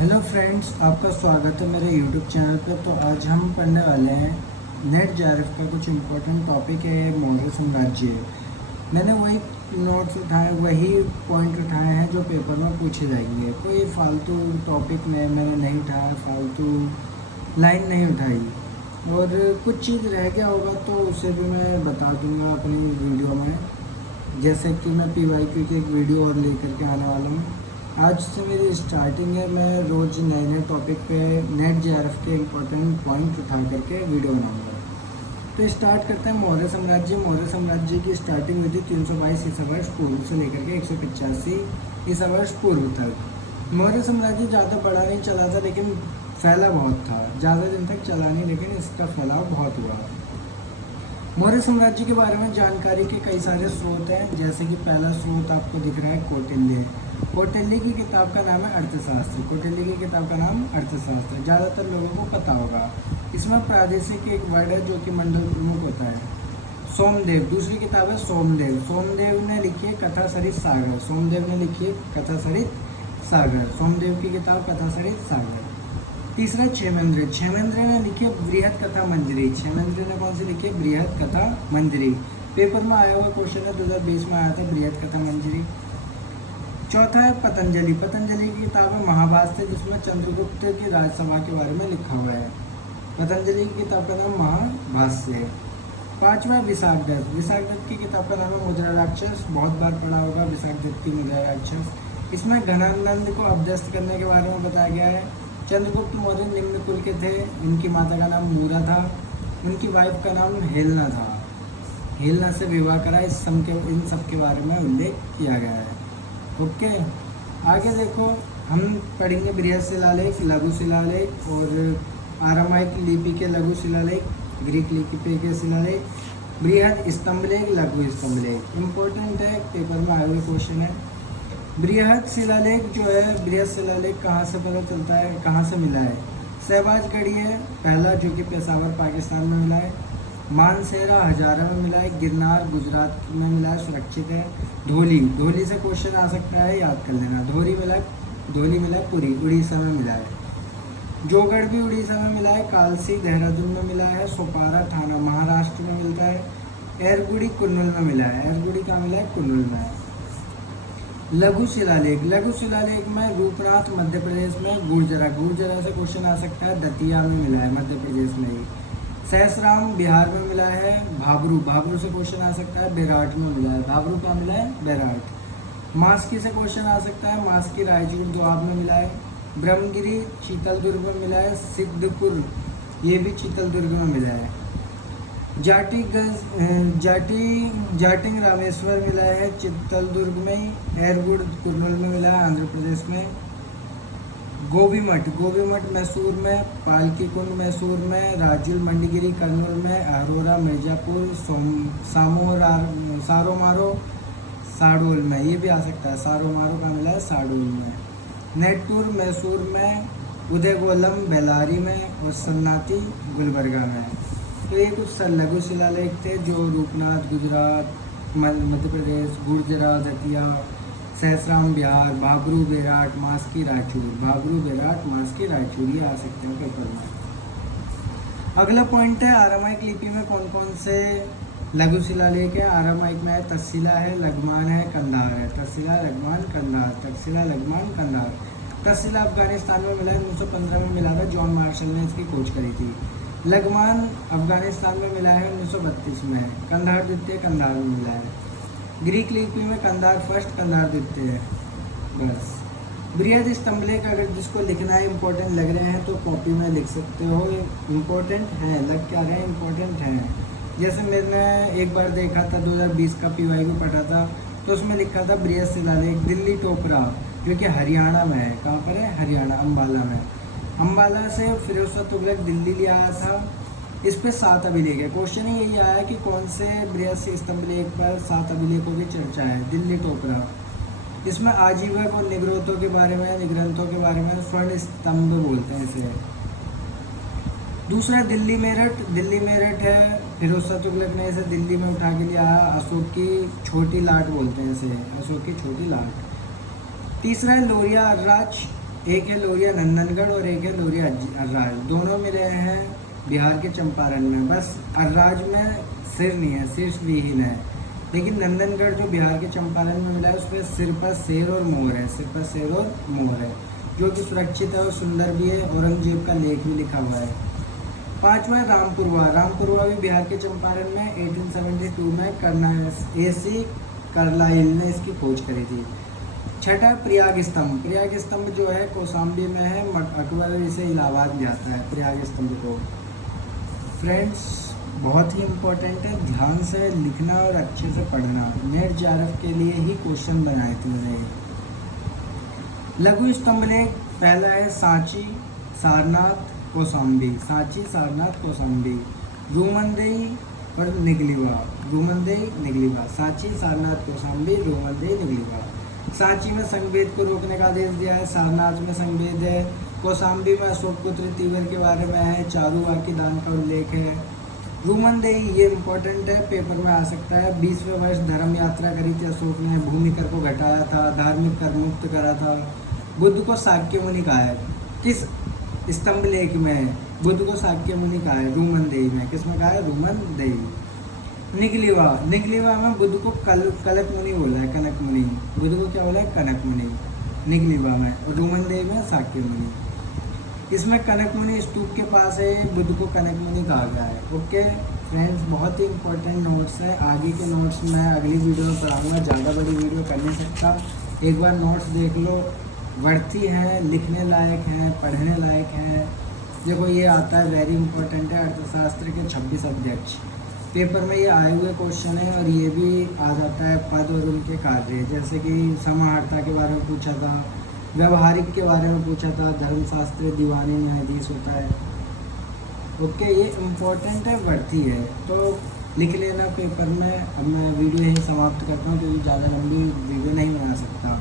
Hello friends, आपका स्वागत है मेरे यूट्यूब चैनल पर। तो आज हम पढ़ने वाले हैं नेट जेआरएफ का कुछ इम्पोर्टेंट टॉपिक है मौर्य साम्राज्य। मैंने वही नोट्स उठाए, वही पॉइंट उठाए हैं जो पेपर में पूछे जाएंगे। कोई फालतू टॉपिक में मैंने नहीं उठाया, फालतू लाइन नहीं उठाई। और कुछ चीज़ रह गया होगा तो उसे भी मैं बता दूंगा अपनी वीडियो में। जैसे कि मैं पीवाईक्यू की एक वीडियो और लेकर के आने वाला हूँ। आज से मेरी स्टार्टिंग है, मैं रोज़ नए नए टॉपिक पे नेट जेआरएफ के इम्पोर्टेंट पॉइंट उठा करके वीडियो बनाऊंगा। तो स्टार्ट करते हैं मौर्य साम्राज्य। मौर्य साम्राज्य की स्टार्टिंग हुई थी 322 ईसा वर्ष पूर्व से लेकर के 185 ईसा वर्ष पूर्व तक। मौर्य साम्राज्य ज़्यादा बड़ा नहीं चला था, लेकिन फैला बहुत था। ज़्यादा दिन तक चला नहीं, लेकिन इसका फैलाव बहुत हुआ। मौर्य साम्राज्य के बारे में जानकारी के कई सारे स्रोत हैं। जैसे कि पहला स्रोत आपको दिख रहा है कौटिल्य। कौटिल्य की किताब का नाम है अर्थशास्त्र। कौटिल्य की किताब का नाम अर्थशास्त्र, ज़्यादातर लोगों को पता होगा। इसमें प्रादेशिक एक वर्ड है जो कि मंडल प्रमुख होता है। सोमदेव दूसरी किताब है सोमदेव। सोमदेव ने लिखी है कथा सरित सागर। सोमदेव ने लिखी है कथा सरित सागर। सोमदेव की किताब कथा सरित सागर। तीसरा क्षेमेंद्र। क्षेमेंद्र ने लिखी है बृहद कथा मंजरी। क्षेमेंद्र ने कौन सी लिखी है? बृहद कथा मंजरी। पेपर में आया हुआ क्वेश्चन है, 2020 में आया था बृहद कथा मंजरी। चौथा है पतंजलि। पतंजलि की किताब है महाभाष्य, जिसमें चंद्रगुप्त की राजसभा के बारे में लिखा हुआ है। पतंजलि की किताब का नाम महाभाष्य। पांचवा विशाखदत्त। विशाखदत्त की किताब का नाम है मुद्रा राक्षस। बहुत बार पढ़ा होगा विशाखदत्त की मुद्रा राक्षस। इसमें घनानंद को अभ्यस्त करने के बारे में बताया गया है। चंद्रगुप्त मौर्य निम्न कुल के थे। इनकी माता का नाम मूरा था। उनकी वाइफ का नाम हेलना था। हेलना से विवाह करा। इन सब के बारे में उल्लेख किया गया है। ओके, आगे देखो, हम पढ़ेंगे बृहद शिलालेख, लघु शिलालेख और आरामाइक लिपि के लघु शिलालेख, ग्रीक लिपि के शिलालेख, बृहद स्तंभलेख, लघु स्तंभलेख। इम्पोर्टेंट है, पेपर में आए हुए क्वेश्चन है। बृहद शिलालेख जो है, बृहद शिलालेख कहाँ से पता चलता है, कहाँ से मिला है? शहबाजगढ़ी है पहला, जो कि पेशावर पाकिस्तान में मिला है। मानसेरा हजारा में मिला है। गिरनार गुजरात में मिला है, सुरक्षित है। धौली, धौली से क्वेश्चन आ सकता है, याद कर लेना। धौली मिला है पुरी, उड़ीसा में मिला है। जोगढ़ भी उड़ीसा में मिला है। कालसी देहरादून में मिला है। सोपारा थाना महाराष्ट्र में मिलता है। एरगुड़ी कुन्नुल में मिला है। एरगुड़ी कहाँ मिला है? कुन्नुल में। लघु शिलालेख। लघु शिलालेख में रूपनाथ मध्य प्रदेश में। गुर्जरा से क्वेश्चन आ सकता है, दतिया में मिला है, मध्य प्रदेश में ही। सहसराम बिहार में मिला है। भाबरू से क्वेश्चन आ सकता है, बेराट में मिला है। भाबरू का मिला है? बेराट। मास्की से क्वेश्चन आ सकता है, मास्की रायचूर दोआब में मिला है। ब्रह्मगिरी चीतलदुर्ग में मिला है। सिद्धपुर, ये भी चीतलदुर्ग में मिला है। जाटिंग रामेश्वर मिला है चित्तलदुर्ग में। एयरवुड कुर्नूल में मिला है, आंध्र प्रदेश में। गोभी मठ मैसूर में। पालकी कुंड मैसूर में। राजुल मंडीगिरी कर्नूल में। अरोरा मिर्जापुर। सारोमारो साडोल में, ये भी आ सकता है। सारोमारो का मिला है साडोल में। नेटूर मैसूर में। उदयगोलम बेलारी में और सन्नाती गुलबर्गा में। तो ये कुछ लघु शिलालेख थे जो रूपनाथ गुजरात, मध्य प्रदेश, गुर्जरा दतिया, सहसराम बिहार, भाबरू बेराट, मास्की रायचूर। भाबरू बेराट, मास्की रायचूर, ये आ सकते हैं पेपर में। अगला पॉइंट है आरामाइक लिपि में कौन कौन से लघु शिलालेख है। आरामाइक में है तक्षशिला है, लगमान है, कंधार है। तक्षशिला, लगमान, कंधार। तक्षशिला, लगमान, कंधार। तक्षशिला अफगानिस्तान में मिला है, 1915 में मिला था। जॉन मार्शल ने इसकी खोज करी थी। लगमान अफगानिस्तान में मिला है, 1932 में। कंधार द्वितीय कंधार में मिला है। ग्रीक लिपि में कंधार फर्स्ट, कंधार द्वितीय है, बस। बृहद स्तंभलेख अगर जिसको लिखना है, इंपॉर्टेंट लग रहे हैं तो कॉपी में लिख सकते हो। इम्पोर्टेंट है, लग क्या रहे हैं, इम्पोर्टेंट है। जैसे मैंने एक बार देखा था, 2020 का पीवाईक्यू पढ़ा था, तो उसमें लिखा था बृहद शिलालेख दिल्ली टोपरा, जो कि हरियाणा में है। कहाँ पर है? हरियाणा, अम्बाला में। अम्बाला से फिरोज शाह तुगलक दिल्ली ले आया था। इस पे 7 अभिलेख है। क्वेश्चन ही यही आया कि कौन से बृहद स्तंभलेख पर 7 अभिलेखों की चर्चा है। दिल्ली टोपरा, इसमें आजीवक और निग्रोथों के बारे में, निग्रंथों के बारे में, स्वर्ण स्तंभ बोलते हैं इसे। दूसरा दिल्ली मेरठ। दिल्ली मेरठ है, फिरोज शाह तुगलक ने इसे दिल्ली में उठा के लिया। अशोक की छोटी लाट बोलते हैं इसे, अशोक की छोटी लाट। तीसरा है लोरिया राज एक है लोरिया नंदनगढ़ और एक है लोरिया अर्राज। दोनों मिले हैं बिहार के चंपारण में। बस अर्राज में सिर नहीं है, शीर्ष विहीन है, लेकिन नंदनगढ़ जो बिहार के चंपारण में मिला है उसमें सिर पर शेर और मोर है, सिर पर शेर और मोर है, जो कि सुरक्षित है और सुंदर भी है। औरंगजेब का लेख भी लिखा हुआ है। पांचवा है रामपुरवा। रामपुरवा भी बिहार के चंपारण में 1872 में AC कार्लाइल ने इसकी खोज करी थी। छठा प्रयाग स्तंभ। प्रयाग स्तंभ जो है कौशाम्बी में है, अकबर से इलाहाबाद जाता है प्रयाग स्तंभ को। फ्रेंड्स बहुत ही इम्पोर्टेंट है, ध्यान से लिखना और अच्छे से पढ़ना। नेट JRF के लिए ही क्वेश्चन बनाए थे मैंने। लघु स्तंभ लेख पहला है सांची सारनाथ कौशाम्बी। सांची सारनाथ कौशाम्बी। रूमनदेही और निगलीवा। रूमनदेही निगलीवा। सांची सारनाथ कौशाम्बी, रूमनदेही निगलीवा। सांची में संगभेद को रोकने का आदेश दिया है। सारनाथ में संगभेद है। कौशाम्बी में अशोक पुत्र तीवर के बारे में है। चारुवाकी की दान का उल्लेख है। रूमनदेही ये इम्पोर्टेंट है, पेपर में आ सकता है। 20वें वर्ष धर्म यात्रा करी थी अशोक ने, भूमि कर को घटाया था, धार्मिक कर मुक्त करा था। बुद्ध को शाक्य मुनि कहा है। किस स्तंभ लेख में बुद्ध को शाक्य मुनि कहा है? रूमनदेही में। किस में कहा है? रूमनदेही। निगलीवा। निगलीवा में बुद्ध को कनक मुनि बोला है, कनक मुनि। बुद्ध को क्या बोला है? कनक मुनि, निगलीवा में। और रूमनदेही में शाक्य मुनि। इसमें कनक मुनि स्तूप के पास है, बुद्ध को कनक मुनि कहा गया है। ओके फ्रेंड्स, बहुत ही इंपॉर्टेंट नोट्स है। आगे के नोट्स मैं अगली वीडियो में पढ़ाऊँगा, ज़्यादा बड़ी वीडियो कर नहीं सकता। एक बार नोट्स देख लो, बढ़ती हैं, लिखने लायक हैं, पढ़ने लायक हैं। देखो ये आता है, वेरी इंपॉर्टेंट है, अर्थशास्त्र के 26 अध्यक्ष। पेपर में ये आए हुए क्वेश्चन है, और ये भी आ जाता है पद और उनके कार्य, जैसे कि समाहर्ता के बारे में पूछा था, व्यवहारिक के बारे में पूछा था, धर्मशास्त्र दीवानी न्यायाधीश होता है। ओके, ये इम्पोर्टेंट है, बढ़ती है, तो लिख लेना पेपर में। अब मैं वीडियो यहीं समाप्त करता हूँ, क्योंकि ज़्यादा लंबी वीडियो नहीं बना सकता।